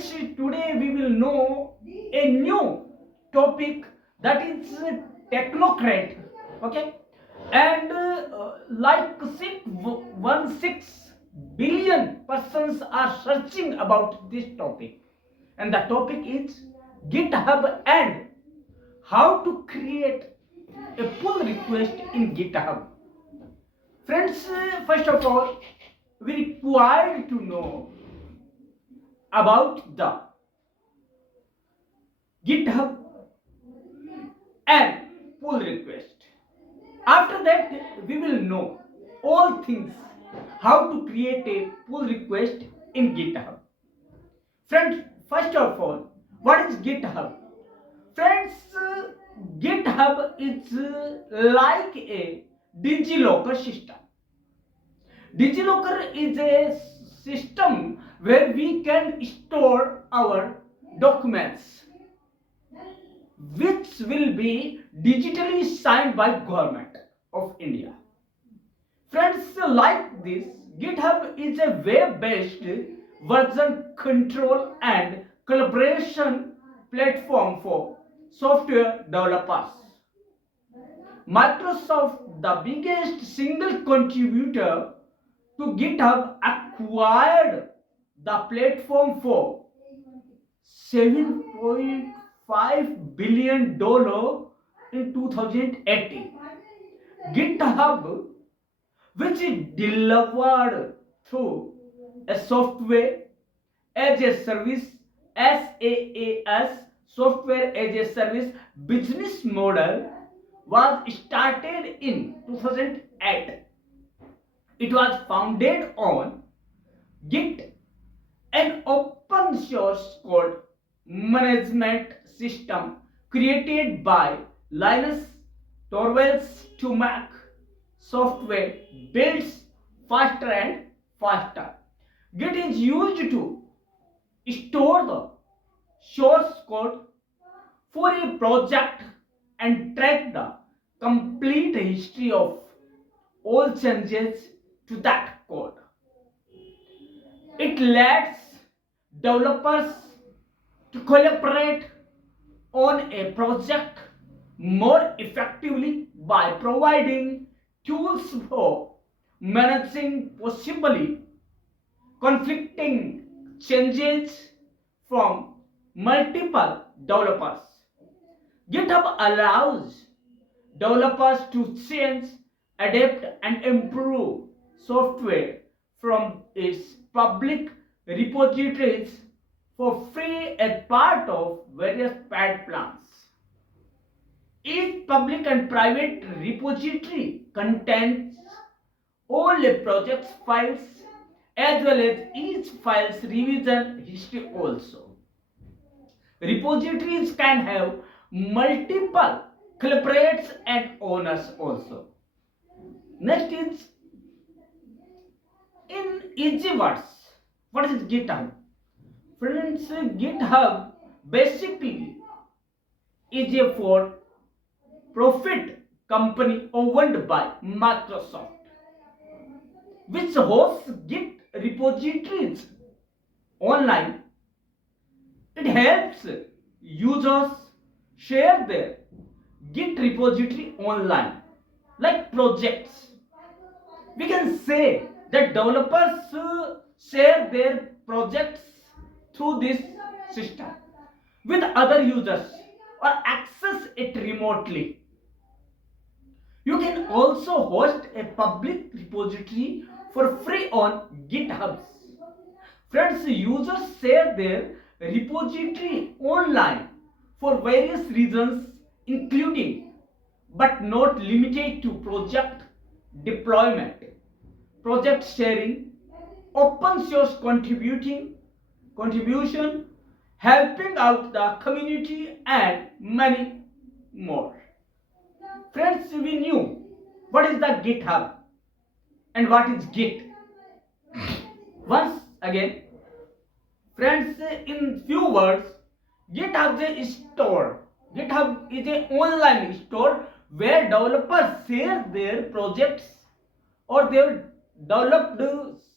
Friends, today we will know a new topic, that is technocrat. Okay, and like 6 persons are searching about this topic, and the topic is GitHub and how to create a pull request in GitHub. Friends, first of all, we required to know about the GitHub and pull request. After that, we will know all things how to create a pull request in GitHub. Friends, first of all, what is GitHub? Friends, GitHub is like a DigiLocker system. DigiLocker is a system where we can store our documents, which will be digitally signed by government of India. Friends, like this, GitHub is a web-based version control and collaboration platform for software developers. Microsoft, the biggest single contributor to GitHub, acquired the platform for $7.5 billion in 2018. GitHub, which is delivered through a software as a service SaaS, software as a service business model, was started in 2008. It was founded on Git, an open source code management system created by Linus Torvalds to make software builds faster and faster. Git is used to store the source code for a project and track the complete history of all changes to that code. It lets developers to collaborate on a project more effectively by providing tools for managing possibly conflicting changes from multiple developers. GitHub allows developers to change, adapt, and improve software from its public repositories for free as part of various paid plans. Each public and private repository contains all a project's files as well as each file's revision history also. Repositories can have multiple culprits and owners also. Next is, in easy words, what is GitHub? Friends, GitHub basically is a for profit company owned by Microsoft, which hosts Git repositories online. It helps users share their Git repository online, like projects. We can say that developers share their projects through this system with other users or access it remotely. You can also host a public repository for free on GitHub. Friends, users share their repository online for various reasons, including but not limited to project deployment, project sharing, open source contribution, helping out the community, and many more. Friends, we knew what is the GitHub and what is Git. Once again, friends, in few words, GitHub is a store. GitHub is an online store where developers share their projects or their developed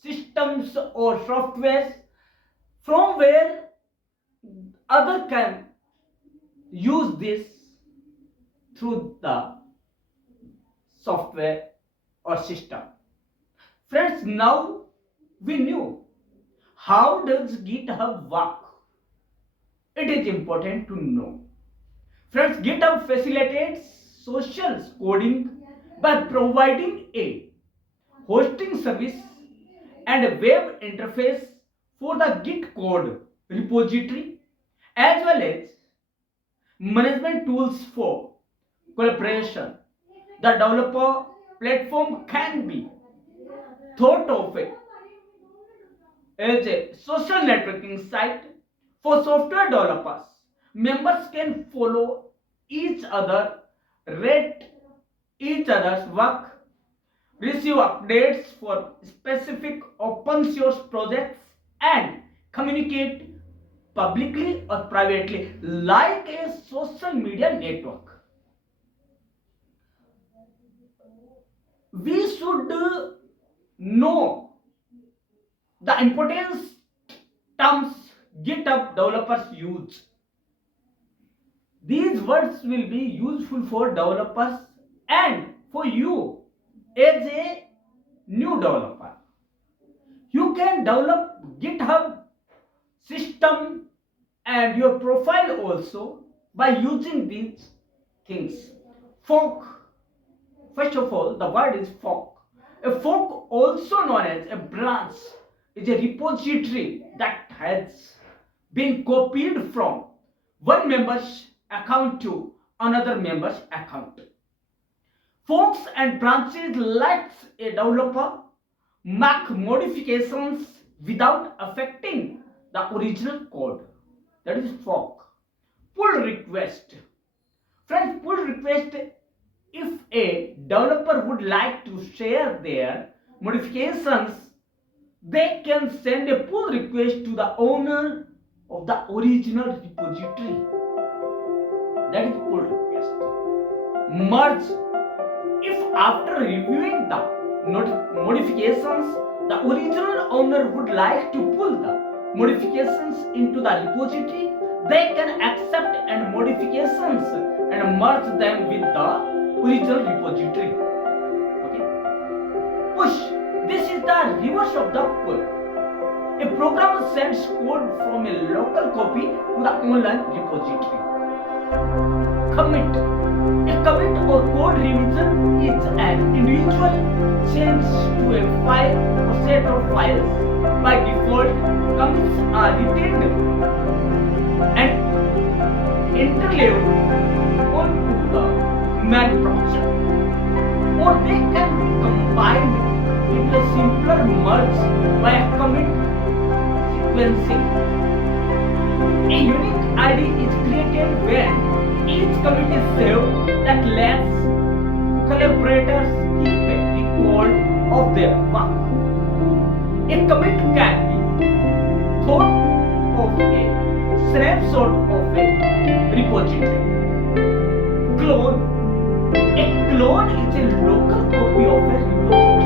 systems or softwares, from where Other can use this through the software or system. Friends, now we knew how does GitHub work. It is important to know. Friends, GitHub facilitates social coding by providing a hosting service and a web interface for the Git code repository as well as management tools for collaboration. The developer platform can be thought of as a social networking site for software developers. Members can follow each other, rate each other's work, receive updates for specific open source projects, and communicate publicly or privately like a social media network. We should know the importance terms GitHub developers use. These words will be useful for developers and for you as a new developer. You can develop GitHub system and your profile also by using these things. Fork. First of all, the word is fork. A fork, also known as a branch, is a repository that has been copied from one member's account to another member's account. Forks and branches lets a developer make modifications without affecting the original code. That is fork. Pull request. Friends, pull request, if a developer would like to share their modifications, they can send a pull request to the owner of the original repository. That is pull request. Merge. If after reviewing the modifications, the original owner would like to pull the modifications into the repository, they can accept and modifications and merge them with the original repository. Okay. Push. This is the reverse of the pull. A programmer sends code from a local copy to the online repository. Commit. A commit or code revision is an individual change to a file or set of files. By default, commits are retained and interleaved onto the main project, or they can be combined into a simpler merge by a commit sequencing. A unique ID is created when each commit is saved that lets collaborators keep a record of their work. A commit can be thought of a snapshot of a repository. Clone. A clone is a local copy of a repository.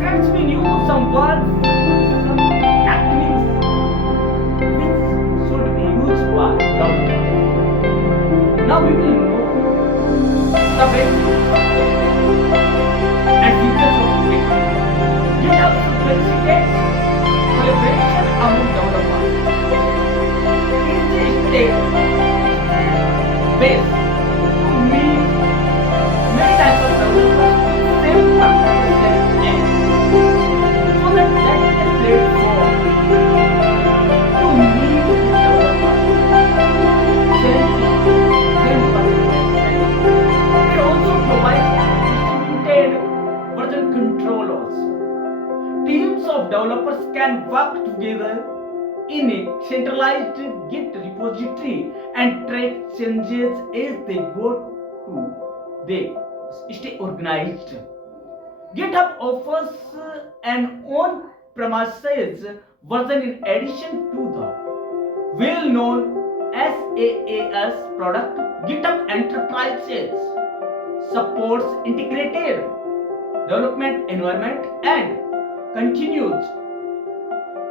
Friends, we knew some words, some techniques which should be used by developers. Now we will know the basics and features of GitHub. GitHub facilitates collaboration among developers. It is a state-based to meet many types of developers same purpose, same aim. So that is a platform to meet with developers. Same it also provides distributed version control also. Teams of developers can work together in a centralized Git repository and track changes as they go to they stay organized. GitHub offers an on-premises version in addition to the well-known SaaS product. GitHub Enterprises supports integrated development environment and continuous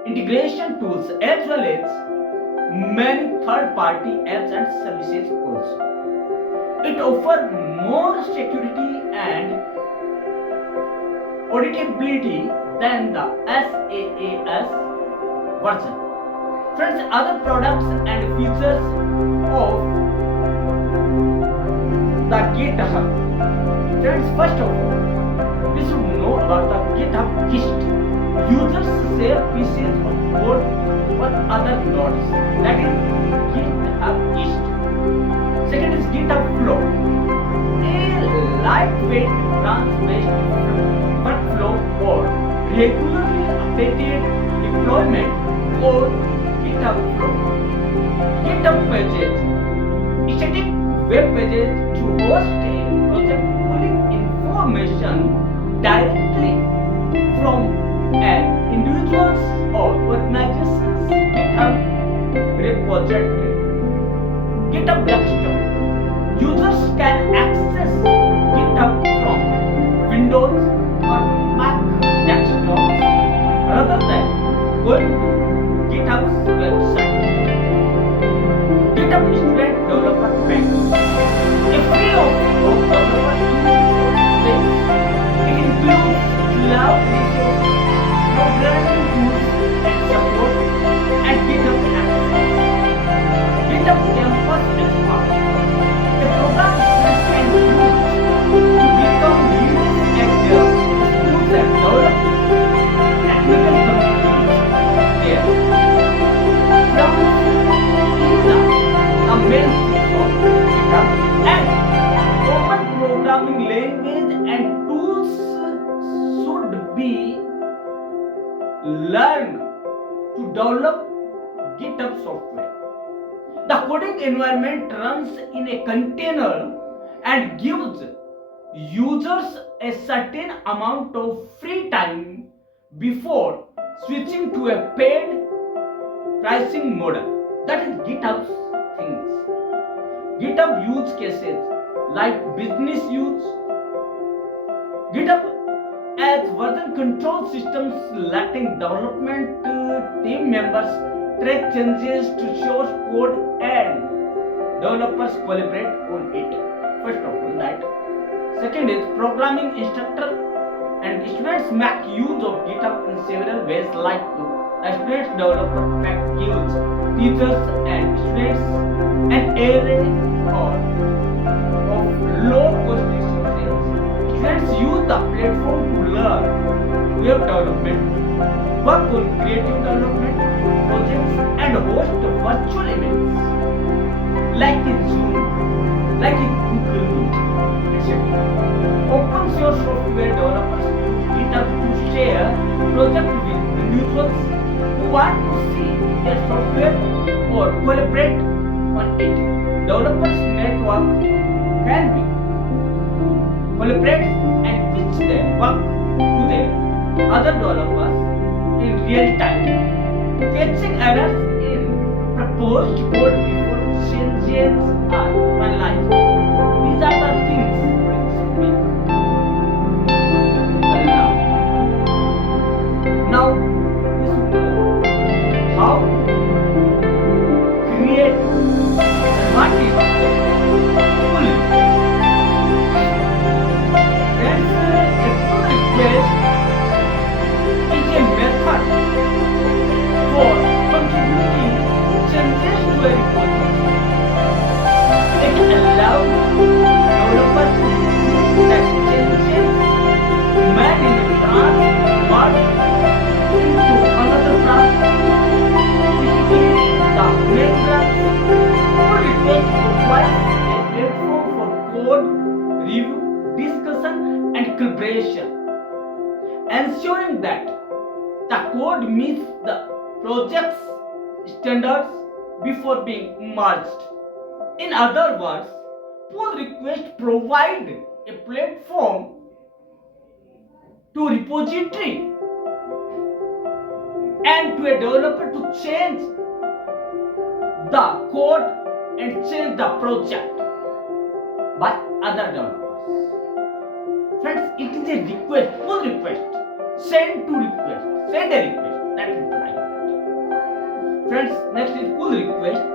integration tools as well as many third-party apps and services also. It offers more security and auditability than the SaaS version. Friends, other products and features of the GitHub. Friends, first of all, we should know about the GitHub Gist. Users share pieces of code or other nodes. That is GitHub Gist. Second is GitHub Flow, a lightweight branch-based workflow or regularly updated deployment for GitHub Flow. GitHub Pages, static web pages to host a project pulling information directly from an individual's or organization's GitHub repository. GitHub Desktop. Users can access GitHub from Windows or Mac desktops rather than going to GitHub's website. GitHub Student Developer Pack. A free offering of developers tools. It includes cloud resources, programming tools and support, and GitHub access. GitHub Campus Expert. A program students can use to become leaders at their schools and develop technical communities there. From a main thing of GitHub and common programming language and tools should be learned to develop GitHub software. The coding environment runs in a container and gives users a certain amount of free time before switching to a paid pricing model. That is GitHub's things. GitHub use cases like business use. GitHub as version control systems letting development team members track changes to source code and developers collaborate on it. First of all, that. Second is programming instructor and students make use of GitHub in several ways like students developer pack gives teachers and students an array of low cost resources. Students use the platform to learn web development, work on creative development projects and host virtual events like in Zoom, like in Google Meet, etc. Open source software developers use GitHub to share projects with individuals who want to see their software or collaborate on it. Developers network can be collaborate and pitch their work to their other developers in real time, catching errors in proposed code before changes are finalized. These are the things which we allow. Now, we should know how to create and what is pull. Friends, a pull request is a method for contributing changes to a repository. It allows developers to include that changes made in a branch merge into another branch, typically the main branch. Pull request provides a platform for code review, discussion, and collaboration, ensuring that the code meets the project's standards before being merged. In other words, pull requests provide a platform to repository and to a developer to change the code and change the project by other developers. Friends, it is a request, pull request, send to request, send a request. That is like that. Friends, next is pull request.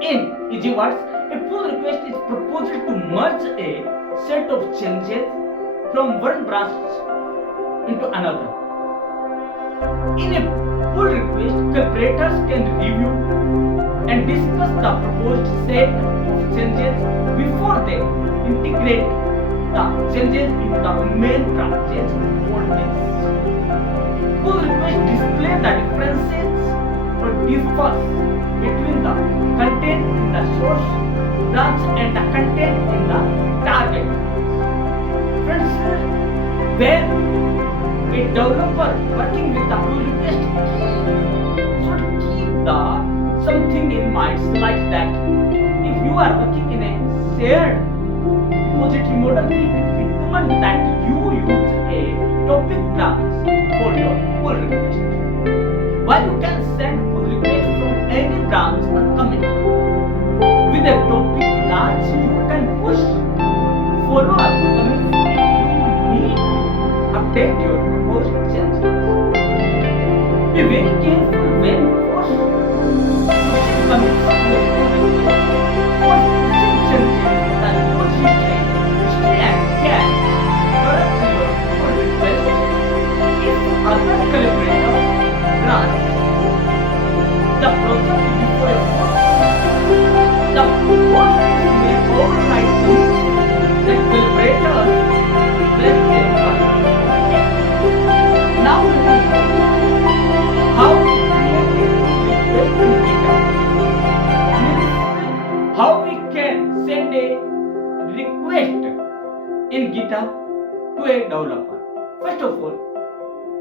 In easy words, a pull request is proposed to merge a set of changes from one branch into another. In a pull request, collaborators can review and discuss the proposed set of changes before they integrate the changes into the main branch's code base. Pull request display the differences or differs between the content in the source branch and the content in the target branch. Friends, when a developer working with the pull request should keep the something in mind like that. If you are working in a shared repository model, we recommend that you use a topic branch for your pull request. While you can send pull request from any branch or commit, with a topic branch you can push follow-up commits if you need to update your proposed changes. Be very careful when pushing commits to a pull request. For pushing changes, the repository history and can correct your pull request. If other collaborators branch the project before a post, the post may override the collaborators less than one. Now we will know how to create a request in GitHub. Means how we can send a request in GitHub to a developer. First of all,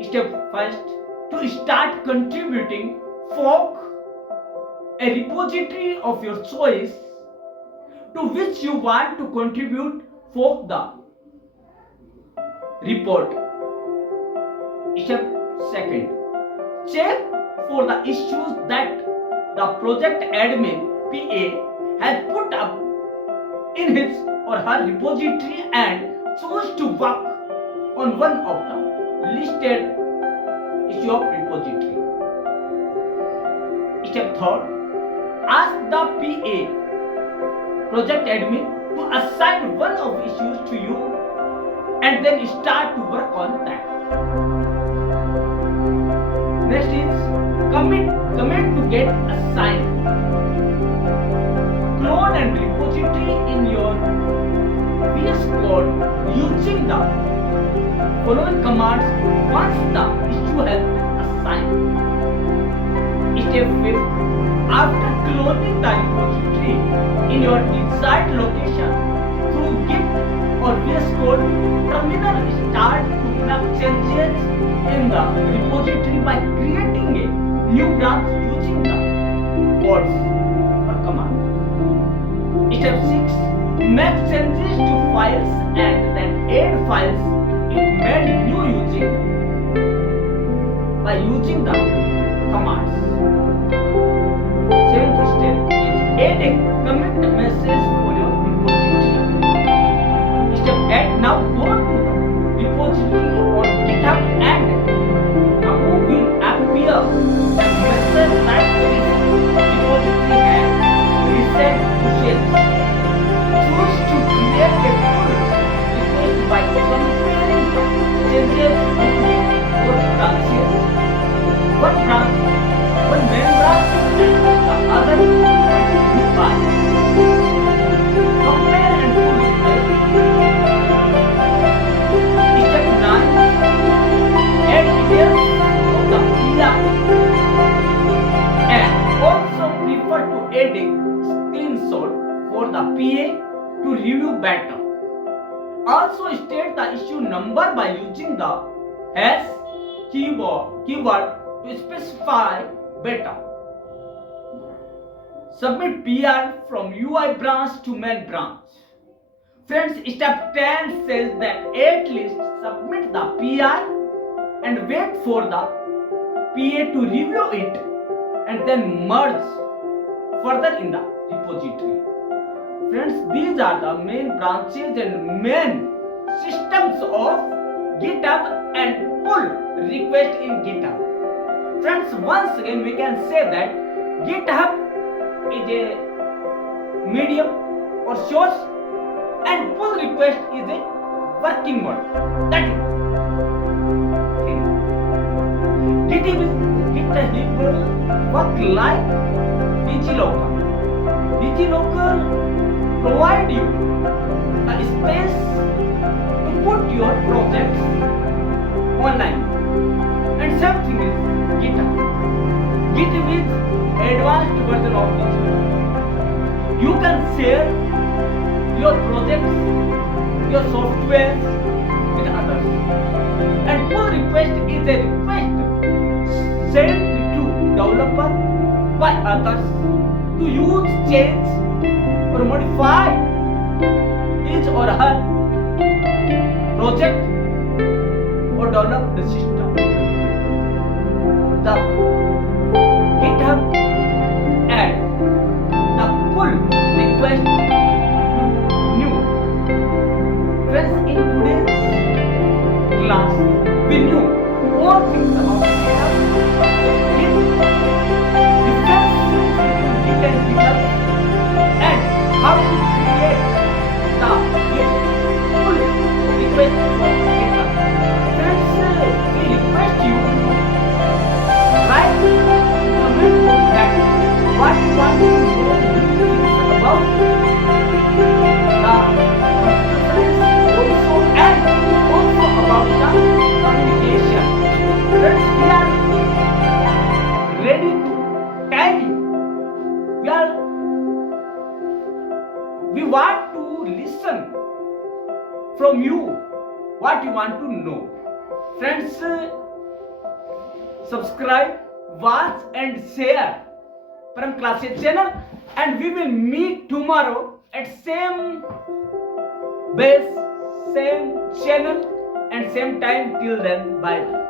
step first, to start contributing, fork a repository of your choice to which you want to contribute. Fork the report. Step second, check for the issues that the project admin PA has put up in his or her repository and choose to work on one of the listed issue of repository. Step third, ask the PA project admin to assign one of issues to you and then start to work on that. Next is commit to get assigned. Clone and repository in your VS Code using the following commands once the issue has been assigned. Step 5. After cloning the repository in your desired location through Git or VS Code, terminal start to make changes in the repository by creating a new branch using the codes or command. Step 6. Make changes to files and then add files it made new by using the commands. Seventh step is add a commit message for your repository. Step 8. Now go to the repository on GitHub and above will appear a message that this repository has reset to shells. Choose to create a pull request by comparing the changes between both branches. One branch, one main branch, and the other new branch. Compare and pull request. Step 9. Add details of the PR and also prefer to add a screenshot for the PA to review better. Also state the issue number by using the hash keyword to specify better. Submit PR from UI branch to main branch. Friends, step 10 says that at least submit the PR and wait for the PA to review it and then merge further in the repository. Friends, these are the main branches and main systems of GitHub and pull request in GitHub. Friends, once again we can say that GitHub is a medium or source, and pull request is a working mode. That is GitHub work like DigiLocal. DigiLocal provide you a space to put your projects online. And same thing is GitHub. GitHub is advanced version of DigiLocal. You can share your projects, your software with others. And pull request is a request sent to developer by others to use, change or modify his or her project or develop the system. The GitHub and the pull request new. Friends, in today's class we knew all things about GitHub, and how to create the pull request for GitHub. Friends, we request you write comment that what you want to know about the also and also about the communication. Friends, we are ready to tell you. We want to listen from you what you want to know. Friends, subscribe, watch and share Param Classes channel, and we will meet tomorrow at same base, same channel and same time. Till then, bye bye.